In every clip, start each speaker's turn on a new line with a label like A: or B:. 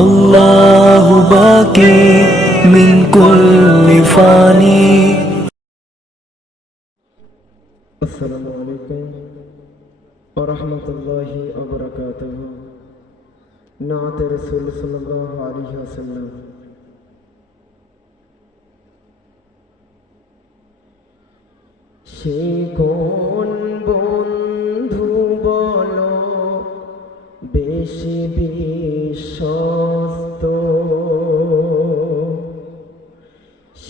A: আল্লাহ বাকি মিন কুল্লি ফানি।
B: আসসালামু আলাইকুম ওয়া রাহমাতুল্লাহি ওয়া বারাকাতুহু। নাত রাসূল সাল্লাল্লাহু আলাইহি ওয়াসাল্লাম। সে কোন বন্ধু বলো, বেশি বিশ্ব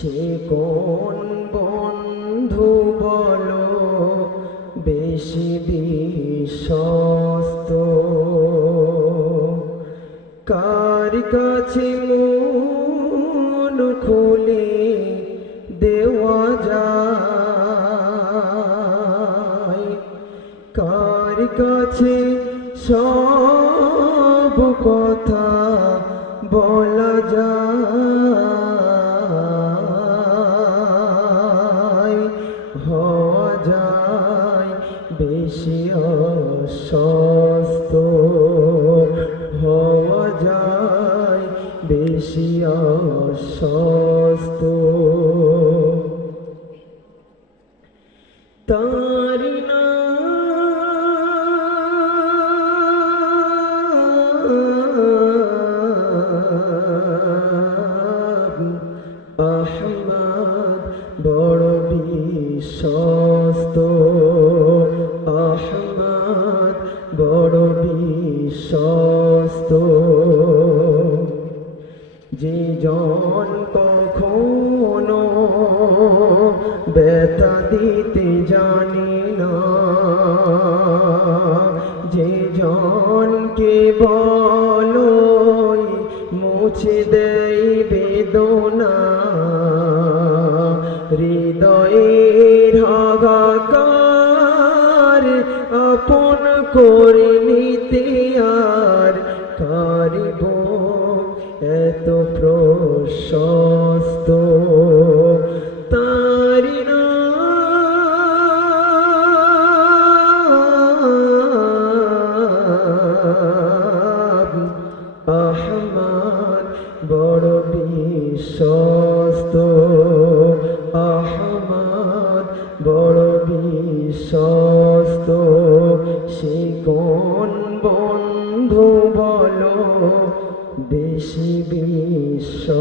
B: সে কোন বন্ধু বলো? বেশি বিশ্বস্ত। কার কাছে মন খুলে দেওয়া যায়? কার কাছে সব কথা বলা যায়? অসস্ত হওয়া যায় বেশি অসস্ত তারি আহমদ বড় বিশ্বস্ত। বিশ্বস্ত। যে জন কখনো ব্যথা দিতে জানি না, যে জনকে বলো মুছে দেয় বেদনা, হৃদয়ের হাগাকার আপন করে নিতে আর কারিব এত প্রশস্ত। তারি নাম আহমদ বড় বিশ্বস্ত। আহমদ বড় বিশ্বস্ত সে কোন বন্ধু বলো? বেশি বিশ্ব